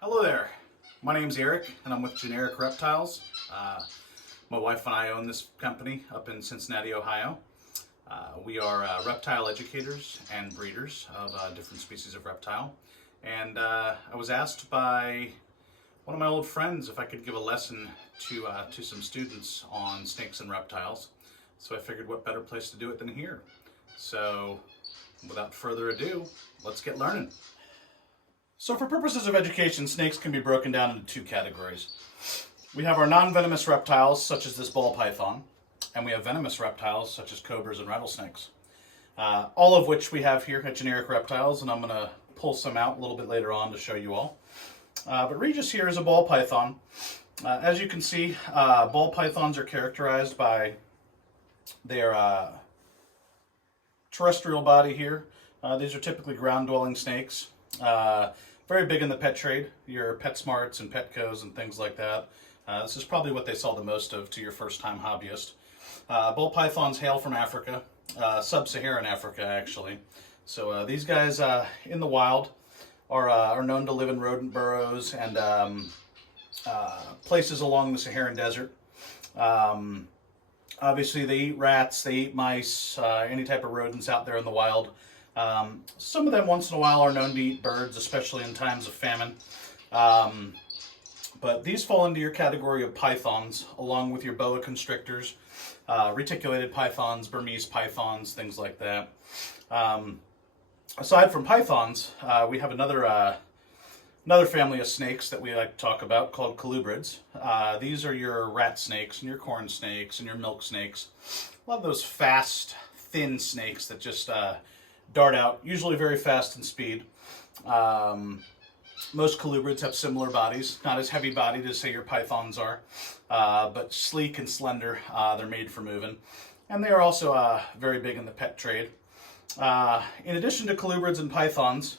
Hello there. My name's Eric, and I'm with Jenerik Reptiles. My wife and I own this company up in Cincinnati, Ohio. We are reptile educators and breeders of different species of reptile. And I was asked by one of my old friends if I could give a lesson to some students on snakes and reptiles. So I figured what better place to do it than here. So without further ado, let's get learning. So for purposes of education, snakes can be broken down into two categories. We have our non-venomous reptiles, such as this ball python, and we have venomous reptiles, such as cobras and rattlesnakes. All of which we have here at Jenerik Reptiles, and I'm going to pull some out a little bit later on to show you all. But Regis here is a ball python. As you can see, ball pythons are characterized by their terrestrial body here. These are typically ground-dwelling snakes. Very big in the pet trade, your PetSmarts and Petcos and things like that. This is probably what they sell the most of to your first-time hobbyist. Ball pythons hail from Africa, sub-Saharan Africa actually. So these guys in the wild are known to live in rodent burrows and places along the Saharan desert. Obviously they eat rats, they eat mice, any type of rodents out there in the wild. Some of them once in a while are known to eat birds, especially in times of famine. But these fall into your category of pythons, along with your boa constrictors, reticulated pythons, Burmese pythons, things like that. Aside from pythons, we have another family of snakes that we like to talk about called colubrids. These are your rat snakes and your corn snakes and your milk snakes. A lot of those fast, thin snakes that just dart out, usually very fast in speed. Most colubrids have similar bodies, not as heavy bodied as say your pythons are, but sleek and slender. They're made for moving. And they are also very big in the pet trade. In addition to colubrids and pythons,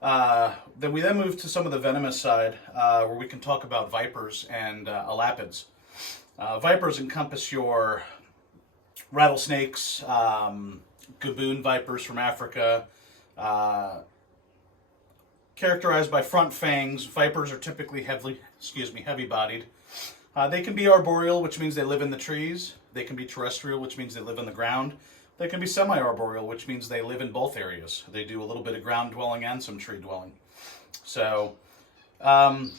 then we move to some of the venomous side, where we can talk about vipers and elapids. Vipers encompass your rattlesnakes, gaboon vipers from Africa, characterized by front fangs. Vipers are typically heavy-bodied. They can be arboreal, which means they live in the trees. They can be terrestrial, which means they live in the ground. They can be semi-arboreal, which means they live in both areas. They do a little bit of ground dwelling and some tree dwelling. So, when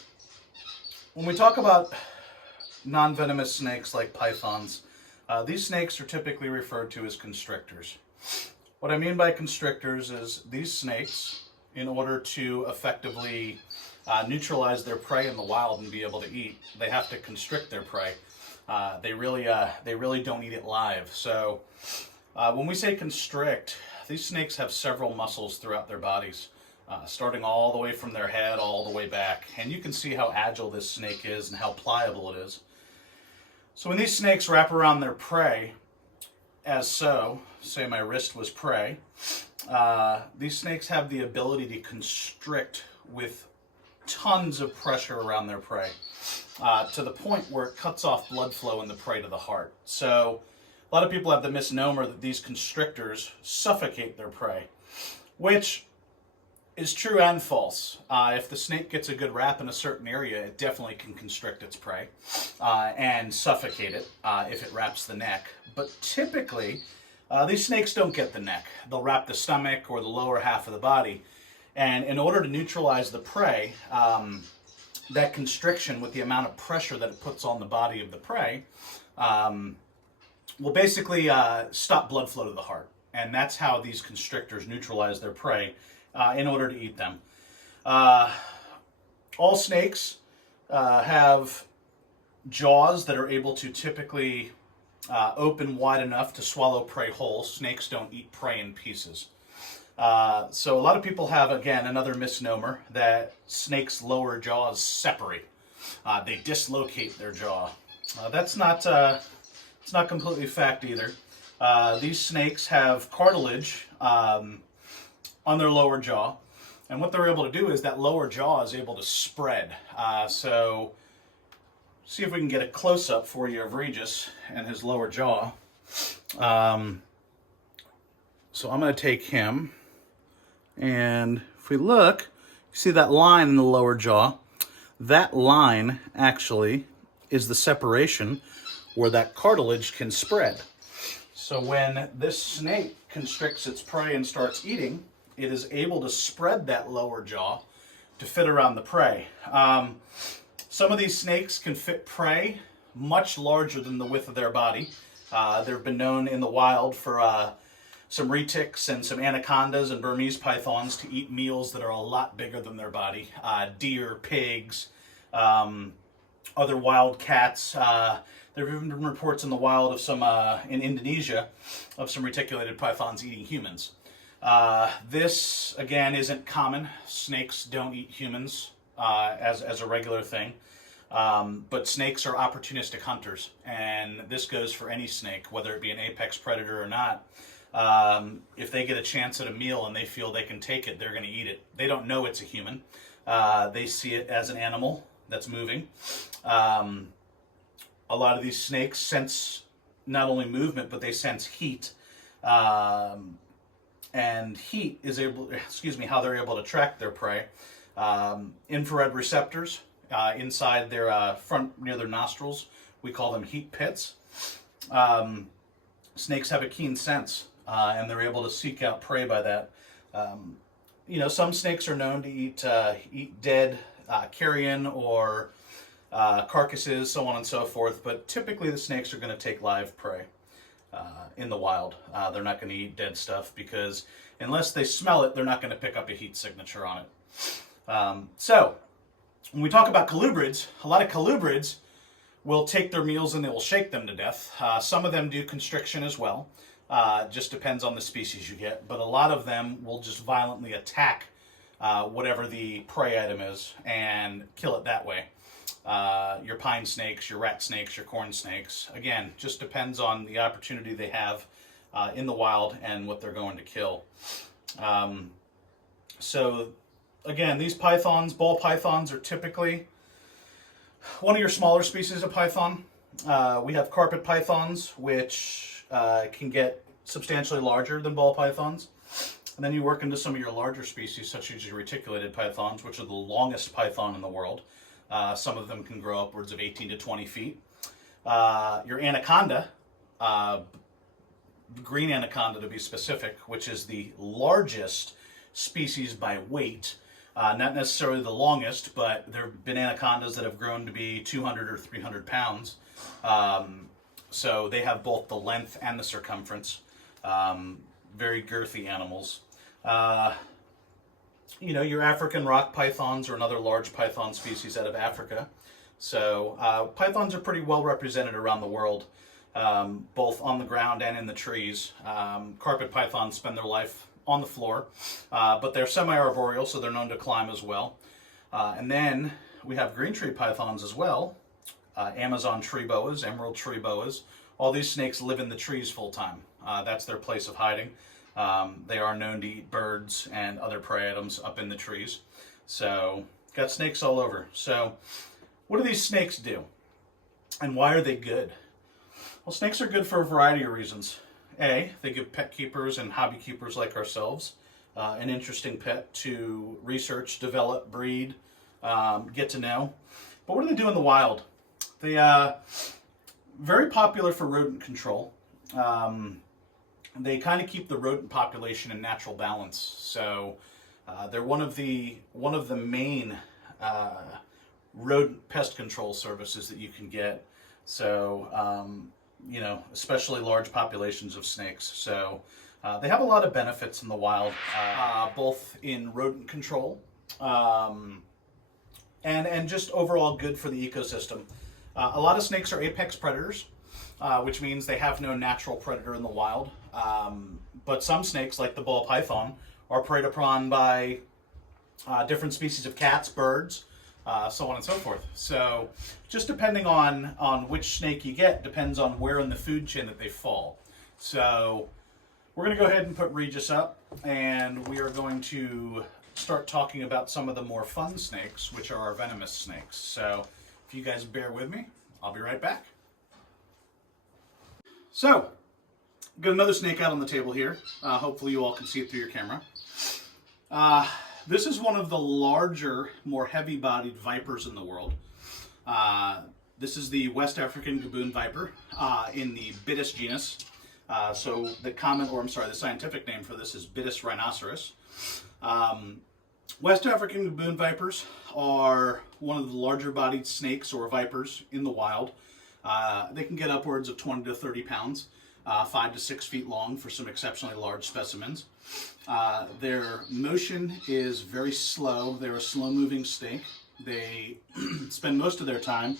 we talk about non-venomous snakes like pythons, these snakes are typically referred to as constrictors. What I mean by constrictors is these snakes, in order to effectively neutralize their prey in the wild and be able to eat, they have to constrict their prey. They really don't eat it live. So when we say constrict, these snakes have several muscles throughout their bodies, starting all the way from their head all the way back. And you can see how agile this snake is and how pliable it is. So when these snakes wrap around their prey, as so, say my wrist was prey, these snakes have the ability to constrict with tons of pressure around their prey, to the point where it cuts off blood flow in the prey to the heart. So a lot of people have the misnomer that these constrictors suffocate their prey, which is true and false. If the snake gets a good wrap in a certain area, it definitely can constrict its prey and suffocate it if it wraps the neck. But typically, these snakes don't get the neck. They'll wrap the stomach or the lower half of the body. And in order to neutralize the prey, that constriction with the amount of pressure that it puts on the body of the prey will basically stop blood flow to the heart. And that's how these constrictors neutralize their prey in order to eat them. All snakes have jaws that are able to typically open wide enough to swallow prey whole. Snakes don't eat prey in pieces. So a lot of people have, again, another misnomer that snakes' lower jaws separate. They dislocate their jaw. That's not it's not completely fact either. These snakes have cartilage on their lower jaw, and what they're able to do is that lower jaw is able to spread. So see if we can get a close-up for you of Regis and his lower jaw. So I'm going to take him, and if we look, you see that line in the lower jaw. That line actually is the separation where that cartilage can spread. So when this snake constricts its prey and starts eating, it is able to spread that lower jaw to fit around the prey. Some of these snakes can fit prey much larger than the width of their body. They've been known in the wild for some retics and some anacondas and Burmese pythons to eat meals that are a lot bigger than their body. Deer, pigs, other wild cats. There have even been reports in the wild of some, in Indonesia, of some reticulated pythons eating humans. This, again, isn't common. Snakes don't eat humans as a regular thing. But snakes are opportunistic hunters, and this goes for any snake, whether it be an apex predator or not. If they get a chance at a meal and they feel they can take it, they're going to eat it. They don't know it's a human. They see it as an animal that's moving. A lot of these snakes sense not only movement, but they sense heat. And heat is how they're able to track their prey. Infrared receptors inside their front near their nostrils. We call them heat pits. Snakes have a keen sense, and they're able to seek out prey by that. Some snakes are known to eat dead carrion or carcasses, so on and so forth, but typically the snakes are going to take live prey in the wild. They're not going to eat dead stuff because unless they smell it, they're not going to pick up a heat signature on it. So when we talk about colubrids, a lot of colubrids will take their meals and they will shake them to death. Some of them do constriction as well. Just depends on the species you get, but a lot of them will just violently attack whatever the prey item is and kill it that way. Your pine snakes, your rat snakes, your corn snakes. Again, just depends on the opportunity they have in the wild and what they're going to kill. So again, these pythons, ball pythons, are typically one of your smaller species of python. We have carpet pythons, which can get substantially larger than ball pythons. And then you work into some of your larger species, such as your reticulated pythons, which are the longest python in the world. Some of them can grow upwards of 18 to 20 feet. Your anaconda, green anaconda to be specific, which is the largest species by weight. Not necessarily the longest, but there have been anacondas that have grown to be 200 or 300 pounds. So they have both the length and the circumference. Very girthy animals. Your African rock pythons are another large python species out of Africa. So pythons are pretty well represented around the world, both on the ground and in the trees. Carpet pythons spend their life on the floor, but they're semi-arboreal, so they're known to climb as well. And then we have green tree pythons as well, Amazon tree boas, emerald tree boas. All these snakes live in the trees full time. That's their place of hiding. They are known to eat birds and other prey items up in the trees. So, got snakes all over. So, what do these snakes do? And why are they good? Well, snakes are good for a variety of reasons. A, they give pet keepers and hobby keepers like ourselves an interesting pet to research, develop, breed, get to know. But what do they do in the wild? They very popular for rodent control. They kind of keep the rodent population in natural balance. So they're one of the main rodent pest control services that you can get. So especially large populations of snakes. So they have a lot of benefits in the wild, both in rodent control and just overall good for the ecosystem. A lot of snakes are apex predators, which means they have no natural predator in the wild. But some snakes, like the ball python, are preyed upon by different species of cats, birds, so on and so forth. So just depending on which snake you get depends on where in the food chain that they fall. So we're going to go ahead and put Regis up, and we are going to start talking about some of the more fun snakes, which are our venomous snakes. So if you guys bear with me, I'll be right back. So, got another snake out on the table here. Hopefully you all can see it through your camera. This is one of the larger, more heavy-bodied vipers in the world. This is the West African gaboon viper in the Bitis genus. So the scientific name for this is Bitis rhinoceros. West African gaboon vipers are one of the larger bodied snakes or vipers in the wild. They can get upwards of 20 to 30 pounds, 5 to 6 feet long for some exceptionally large specimens. Their motion is very slow. They're a slow-moving snake. They spend most of their time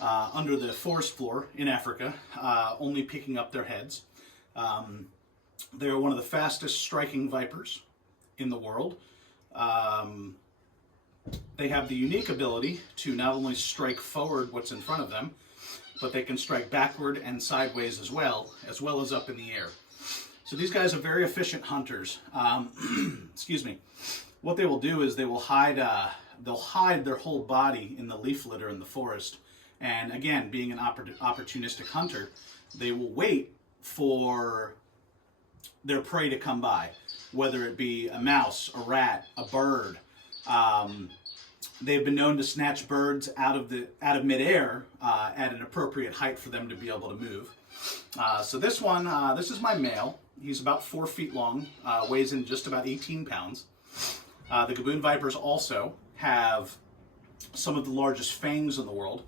under the forest floor in Africa, only picking up their heads. They are one of the fastest striking vipers in the world. They have the unique ability to not only strike forward what's in front of them, but they can strike backward and sideways as well as up in the air. So these guys are very efficient hunters. Excuse me. What they will do is they will hide their whole body in the leaf litter in the forest. And again, being an opportunistic hunter, they will wait for their prey to come by, whether it be a mouse, a rat, a bird. They've been known to snatch birds out of midair at an appropriate height for them to be able to move. So this one, this is my male. He's about 4 feet long, weighs in just about 18 pounds. The gaboon vipers also have some of the largest fangs in the world.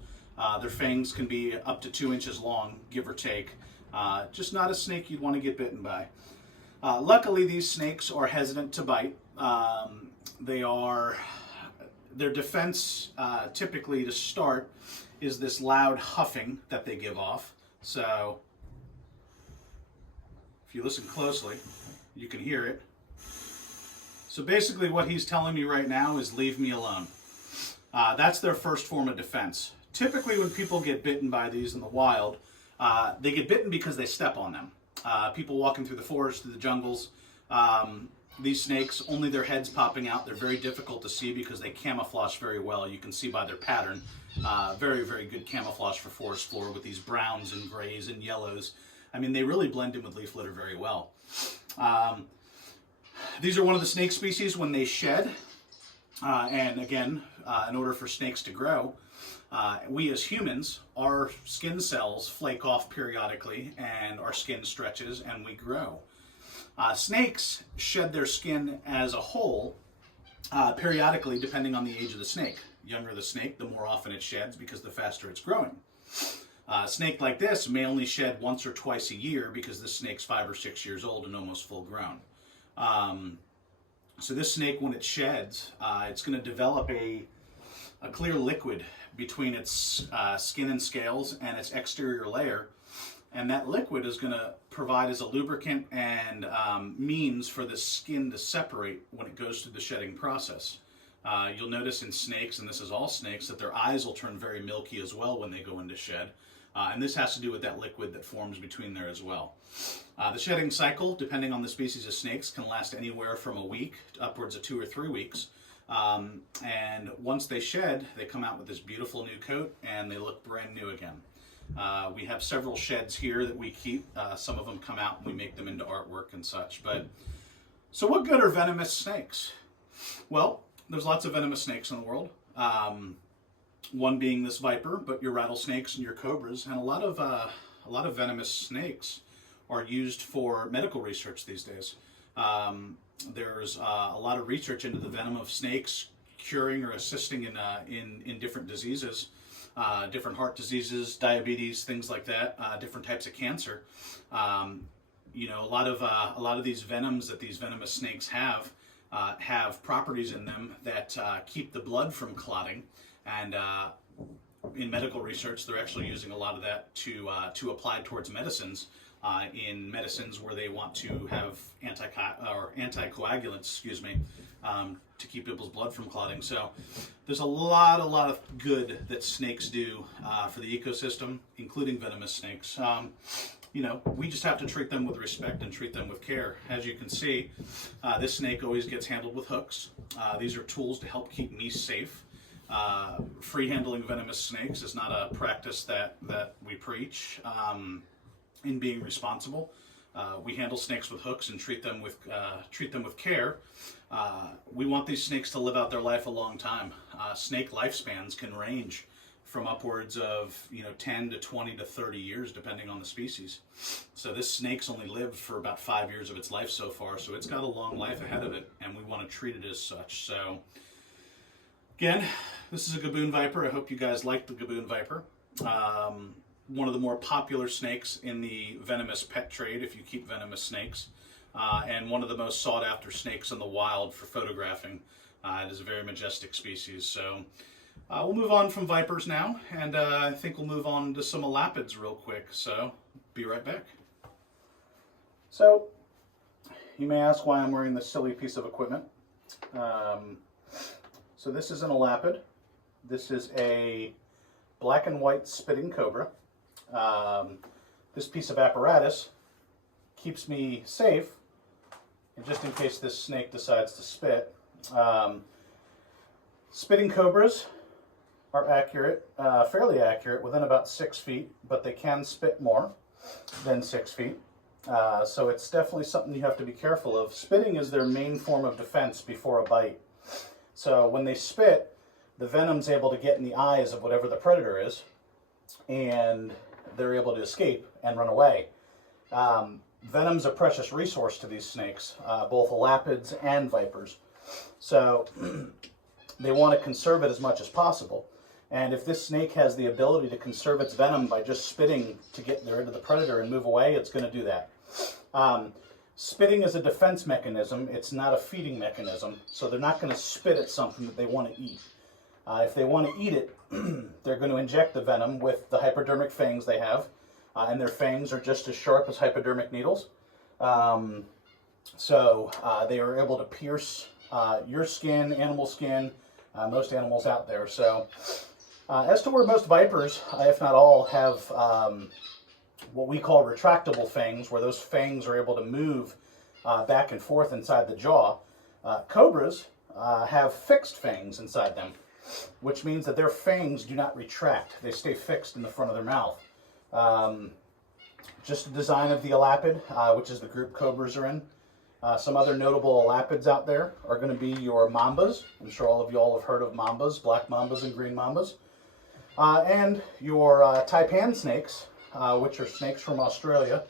Their fangs can be up to 2 inches long, give or take. Just not a snake you'd want to get bitten by. Luckily, these snakes are hesitant to bite. Their defense, typically to start, is this loud huffing that they give off. So, if you listen closely, you can hear it. So basically what he's telling me right now is leave me alone. That's their first form of defense. Typically when people get bitten by these in the wild, they get bitten because they step on them. People walking through the forest, through the jungles, these snakes, only their heads popping out. They're very difficult to see because they camouflage very well. You can see by their pattern. Very, very good camouflage for forest floor with these browns and grays and yellows. I mean, they really blend in with leaf litter very well. These are one of the snake species when they shed. And again, in order for snakes to grow, we as humans, our skin cells flake off periodically and our skin stretches and we grow. Snakes shed their skin as a whole periodically depending on the age of the snake. Younger the snake, the more often it sheds because the faster it's growing. A snake like this may only shed once or twice a year because this snake's 5 or 6 years old and almost full grown. So this snake, when it sheds, it's going to develop a clear liquid between its skin and scales and its exterior layer. And that liquid is going to provide as a lubricant and means for the skin to separate when it goes through the shedding process. You'll notice in snakes, and this is all snakes, that their eyes will turn very milky as well when they go into shed. And this has to do with that liquid that forms between there as well. The shedding cycle, depending on the species of snakes, can last anywhere from a week to upwards of 2 or 3 weeks. And once they shed, they come out with this beautiful new coat and they look brand new again. We have several sheds here that we keep. Some of them come out and we make them into artwork and such. So what good are venomous snakes? Well, there's lots of venomous snakes in the world. One being this viper, but your rattlesnakes and your cobras, and a lot of venomous snakes are used for medical research these days. There's a lot of research into the venom of snakes curing or assisting in different diseases, different heart diseases, diabetes, things like that, different types of cancer. You know, a lot of these venoms that these venomous snakes have properties in them that keep the blood from clotting, and in medical research, they're actually using a lot of that to apply towards medicines. In medicines where they want to have anticoagulants, to keep people's blood from clotting. So there's a lot of good that snakes do for the ecosystem, including venomous snakes. You know, we just have to treat them with respect and treat them with care. As you can see, this snake always gets handled with hooks. These are tools to help keep me safe. Free handling venomous snakes is not a practice that we preach. In being responsible. We handle snakes with hooks and treat them with care. We want these snakes to live out their life a long time. Snake lifespans can range from upwards of 10 to 20 to 30 years, depending on the species. So this snake's only lived for about 5 years of its life so far, so it's got a long life ahead of it, and we want to treat it as such. So again, this is a gaboon viper. I hope you guys like the gaboon viper. One of the more popular snakes in the venomous pet trade, if you keep venomous snakes, and one of the most sought after snakes in the wild for photographing. It is a very majestic species. So we'll move on from vipers now, and I think we'll move on to some elapids real quick. So be right back. So you may ask why I'm wearing this silly piece of equipment. So this is an elapid. This is a black and white spitting cobra. This piece of apparatus keeps me safe, and just in case this snake decides to spit. Spitting cobras are accurate, fairly accurate, within about 6 feet, but they can spit more than 6 feet. So it's definitely something you have to be careful of. Spitting is their main form of defense before a bite. So when they spit, the venom's able to get in the eyes of whatever the predator is, and they're able to escape and run away. Venom's a precious resource to these snakes, both elapids and vipers. So they want to conserve it as much as possible. And if this snake has the ability to conserve its venom by just spitting to get rid of the predator and move away, it's going to do that. Spitting is a defense mechanism. It's not a feeding mechanism. So they're not going to spit at something that they want to eat. If they want to eat it, they're going to inject the venom with the hypodermic fangs they have. And their fangs are just as sharp as hypodermic needles. So they are able to pierce your skin, animal skin, most animals out there. So as to where most vipers, if not all, have what we call retractable fangs, where those fangs are able to move back and forth inside the jaw, cobras have fixed fangs inside them, which means that their fangs do not retract. They stay fixed in the front of their mouth. Just the design of the elapid, which is the group cobras are in. Some other notable elapids out there are going to be your mambas. I'm sure all of you all have heard of mambas, black mambas and green mambas. And your taipan snakes, which are snakes from Australia,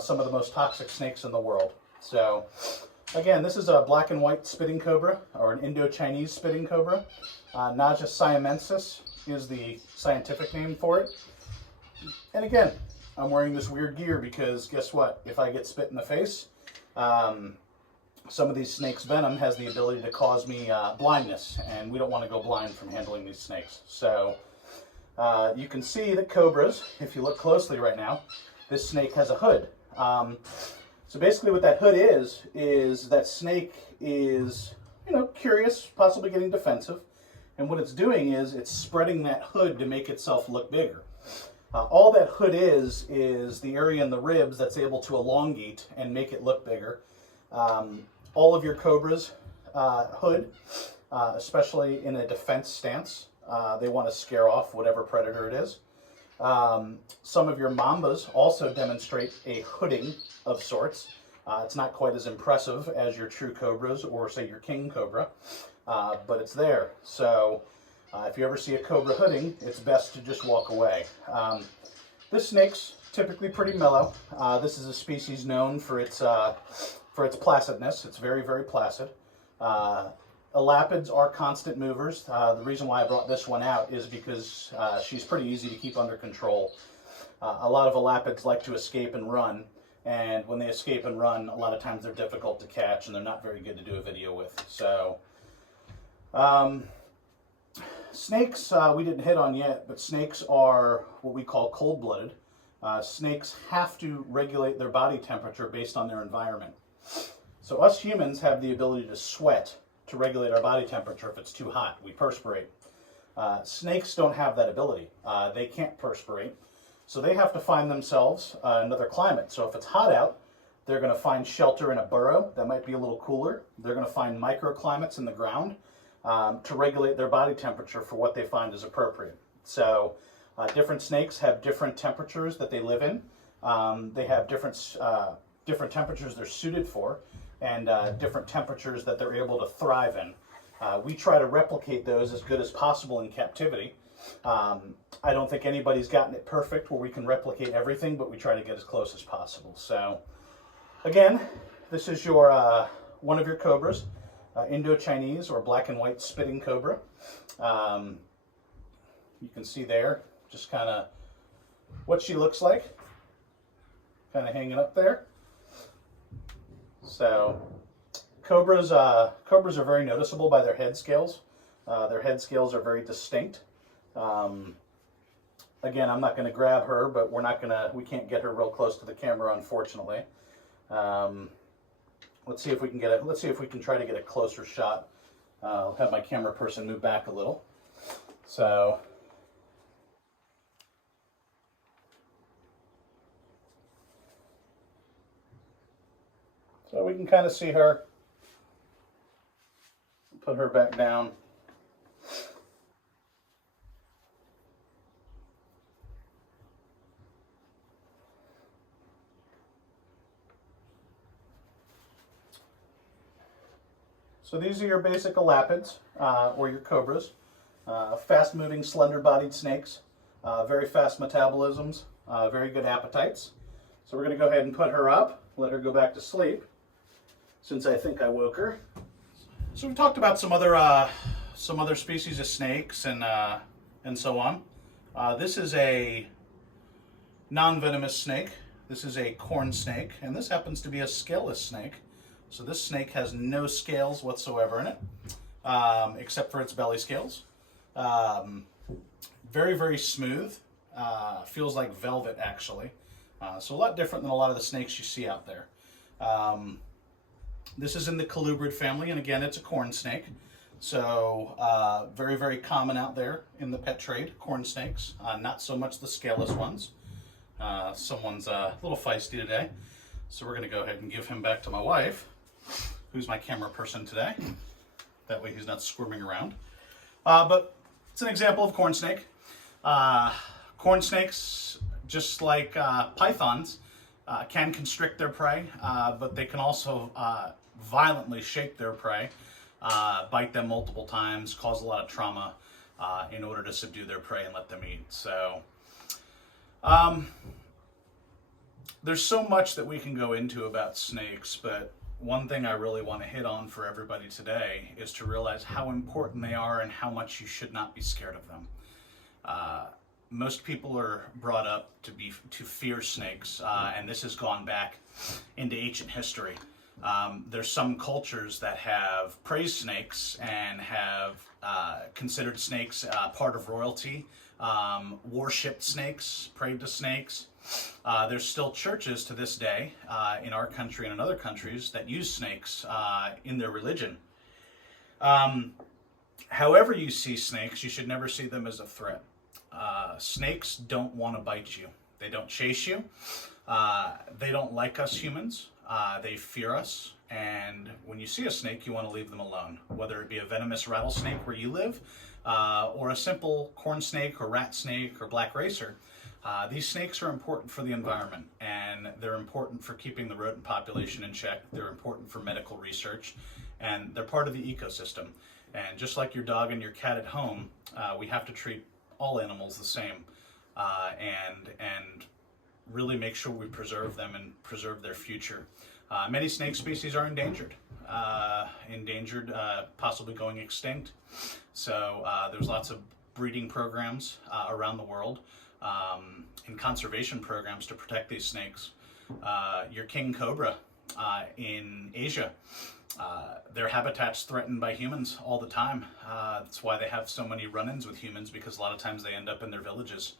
some of the most toxic snakes in the world. So again, this is a black and white spitting cobra, or an Indo-Chinese spitting cobra. Naja siamensis is the scientific name for it. And again, I'm wearing this weird gear because guess what? If I get spit in the face, some of these snakes' venom has the ability to cause me blindness, and we don't want to go blind from handling these snakes. So you can see that cobras, if you look closely right now, this snake has a hood. So basically what that hood is that snake is, curious, possibly getting defensive. And what it's doing is it's spreading that hood to make itself look bigger. All that hood is the area in the ribs that's able to elongate and make it look bigger. All of your cobra's hood, especially in a defense stance, they want to scare off whatever predator it is. Some of your mambas also demonstrate a hooding of sorts. It's not quite as impressive as your true cobras or, say, your king cobra, but it's there. So if you ever see a cobra hooding, it's best to just walk away. This snake's typically pretty mellow. This is a species known for its placidness. It's very, very placid. Elapids are constant movers. The reason why I brought this one out is because she's pretty easy to keep under control. A lot of elapids like to escape and run, and when they escape and run, a lot of times they're difficult to catch and they're not very good to do a video with. So, snakes we didn't hit on yet, but snakes are what we call cold-blooded. Snakes have to regulate their body temperature based on their environment. So us humans have the ability to sweat to regulate our body temperature if it's too hot. We perspirate. Snakes don't have that ability. They can't perspirate. So they have to find themselves another climate. So if it's hot out, they're going to find shelter in a burrow that might be a little cooler. They're going to find microclimates in the ground to regulate their body temperature for what they find is appropriate. So different snakes have different temperatures that they live in. They have different different temperatures they're suited for, and different temperatures that they're able to thrive in. We try to replicate those as good as possible in captivity. I don't think anybody's gotten it perfect where we can replicate everything, but we try to get as close as possible. So again, this is your one of your cobras, Indo-Chinese or black and white spitting cobra. You can see there just kind of what she looks like, kind of hanging up there. So cobras are very noticeable by their head scales. Their head scales are very distinct. Again, I'm not going to grab her, but we can't get her real close to the camera, unfortunately. Let's see if we can try to get a closer shot. I'll have my camera person move back a little. So we can kind of see her. Put her back down. So these are your basic elapids, or your cobras. Fast-moving, slender-bodied snakes. Very fast metabolisms. Very good appetites. So we're going to go ahead and put her up. Let her go back to sleep, since I think I woke her. So we've talked about some other species of snakes and so on. This is a non-venomous snake. This is a corn snake, and this happens to be a scaleless snake. So this snake has no scales whatsoever in it, except for its belly scales. Very, very smooth. Feels like velvet, actually. So a lot different than a lot of the snakes you see out there. This is in the colubrid family, and again, it's a corn snake. So very, very common out there in the pet trade, corn snakes. Not so much the scaleless ones. Someone's a little feisty today. So we're going to go ahead and give him back to my wife, who's my camera person today. That way he's not squirming around. But it's an example of corn snake. Corn snakes, just like pythons, can constrict their prey, but they can also violently shake their prey, bite them multiple times, cause a lot of trauma in order to subdue their prey and let them eat. So there's so much that we can go into about snakes, but one thing I really want to hit on for everybody today is to realize how important they are and how much you should not be scared of them. Most people are brought up to fear snakes, and this has gone back into ancient history. There's some cultures that have praised snakes and have considered snakes part of royalty, worshipped snakes, prayed to snakes. There's still churches to this day in our country and in other countries that use snakes in their religion. However you see snakes, you should never see them as a threat. Snakes don't want to bite you. They don't chase you. They don't like us humans. They fear us. And when you see a snake, you want to leave them alone. Whether it be a venomous rattlesnake where you live, or a simple corn snake or rat snake or black racer. These snakes are important for the environment, and they're important for keeping the rodent population in check. They're important for medical research, and they're part of the ecosystem. And just like your dog and your cat at home, we have to treat all animals the same, and really make sure we preserve them and preserve their future. Many snake species are endangered, possibly going extinct. So there's lots of breeding programs around the world, and conservation programs to protect these snakes. Your king cobra in Asia, their habitat's threatened by humans all the time. That's why they have so many run-ins with humans, because a lot of times they end up in their villages.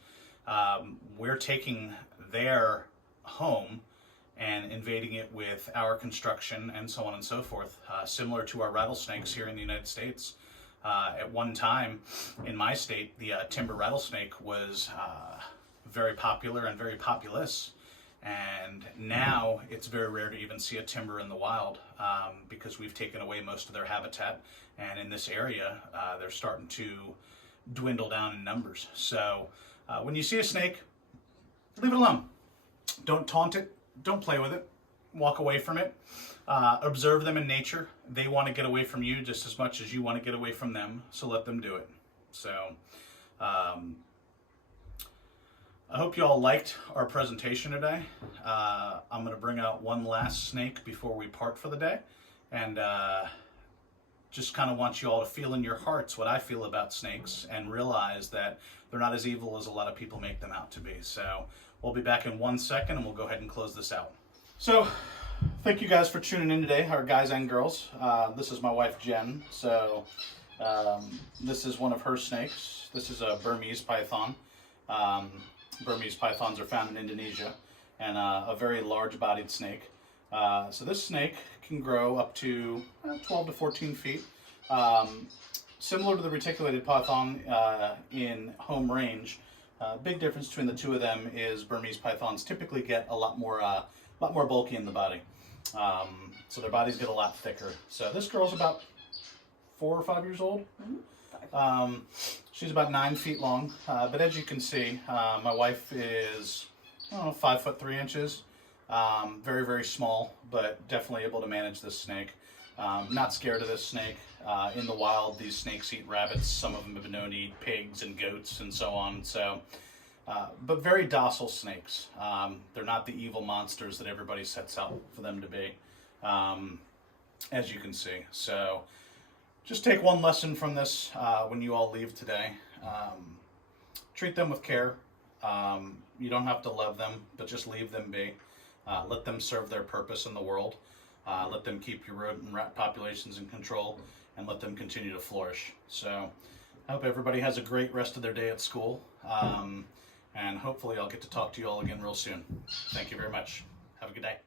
We're taking their home and invading it with our construction and so on and so forth, similar to our rattlesnakes here in the United States. At one time in my state, the timber rattlesnake was very popular and very populous. And now it's very rare to even see a timber in the wild, because we've taken away most of their habitat. And in this area, they're starting to dwindle down in numbers. So when you see a snake, leave it alone. Don't taunt it. Don't play with it. walk away from it. Observe them in nature. They want to get away from you just as much as you want to get away from them, so let them do it. So I hope you all liked our presentation today. I'm going to bring out one last snake before we part for the day, and just kind of want you all to feel in your hearts what I feel about snakes and realize that they're not as evil as a lot of people make them out to be. So we'll be back in 1 second, and we'll go ahead and close this out. So thank you guys for tuning in today, our guys and girls. This is my wife, Jen. So this is one of her snakes. This is a Burmese python. Burmese pythons are found in Indonesia, and a very large-bodied snake. So this snake can grow up to 12 to 14 feet. Similar to the reticulated python in home range, big difference between the two of them is Burmese pythons typically get a lot more bulky in the body. So their bodies get a lot thicker. So this girl's about 4 or 5 years old. She's about 9 feet long, but as you can see, my wife is 5'3". Very, very small, but definitely able to manage this snake. Not scared of this snake. In the wild, these snakes eat rabbits. Some of them have been known to eat pigs and goats and so on. So, but very docile snakes. They're not the evil monsters that everybody sets out for them to be, as you can see. So just take one lesson from this when you all leave today. Treat them with care. You don't have to love them, but just leave them be. Let them serve their purpose in the world. Let them keep your rodent and rat populations in control, and let them continue to flourish. So I hope everybody has a great rest of their day at school, and hopefully I'll get to talk to you all again real soon. Thank you very much. Have a good day.